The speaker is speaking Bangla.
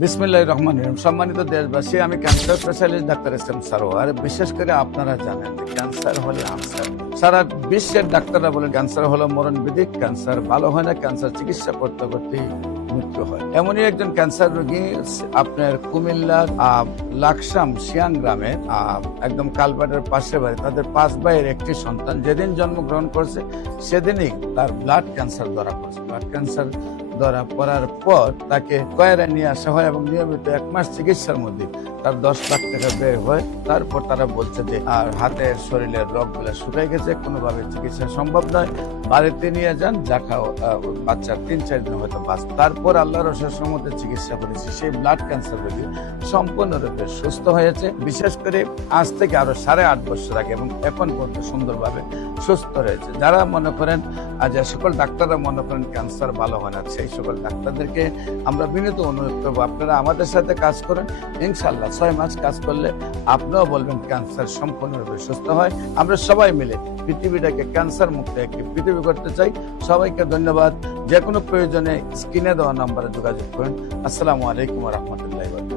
বিসমিল্লাহির রহমানির রহিম। সম্মানিত দেশবাসী, আমি cancer specialist doctor SM. Sarwar. বিশেষ করে আপনারা জানেন ক্যান্সার হলে আনসার। সারা বিশ্বের ডাক্তাররা বলেন ক্যান্সার হলো মরণবিধি, ক্যান্সার ভালো হয় না, ক্যান্সার চিকিৎসা করতে করতে মৃত্যু হয়। এমনই একজন ক্যান্সার রোগী আপনার কুমিল্লার লাকসাম শিয়াং গ্রামে একদম কালপাটের পাশে বাড়ি। তাদের 5 ভাইয়ের একটি সন্তান যেদিন জন্মগ্রহণ করছে সেদিনই তার ব্লাড ক্যান্সার ধরা পড়ছে। ব্লাড ক্যান্সার ধরা পড়ার পর তাকে কয়রা নিয়ে আসা হয় এবং নিয়মিত 1 মাস চিকিৎসার মধ্যে তার 10 লাখ টাকা ব্যয় হয়। তারপর তারা বলছে যে আর হাতের শরীরের রগগুলা শুকাই গেছে, কোনোভাবে চিকিৎসা সম্ভব নয়, বাড়িতে নিয়ে যান, যা খাও বাচ্চার 3-4 দিন হয়তো বাঁচবে। তারপর আল্লাহর অশেষ রহমতে চিকিৎসা করেছি। সেই ব্লাড ক্যান্সার রোগী সম্পূর্ণরূপে সুস্থ হয়েছে। বিশেষ করে আজ থেকে আরো 8.5 বছর আগে এবং এখন পর্যন্ত সুন্দরভাবে সুস্থ রয়েছে। যারা মনে করেন যে সকল ডাক্তাররা মনে করেন ক্যান্সার ভালো হয় না, সেই সকল ডাক্তারদেরকে আমরা বিনীত অনুরোধ করবো আপনারা আমাদের সাথে কাজ করেন। ইনশাল্লাহ 6 মাস কাজ করলে আপনিও বলবেন ক্যান্সার সম্পূর্ণরূপে সুস্থ হয়। আমরা সবাই মিলে পৃথিবীটাকে ক্যান্সার মুক্ত একটি পৃথিবী করতে চাই। সবাইকে ধন্যবাদ। যে কোনো প্রয়োজনে স্ক্রিনে দেওয়া নম্বরে যোগাযোগ করুন। আসসালামু আলাইকুম ওয়া রাহমাতুল্লাহি ওয়া বারাকাতুহু।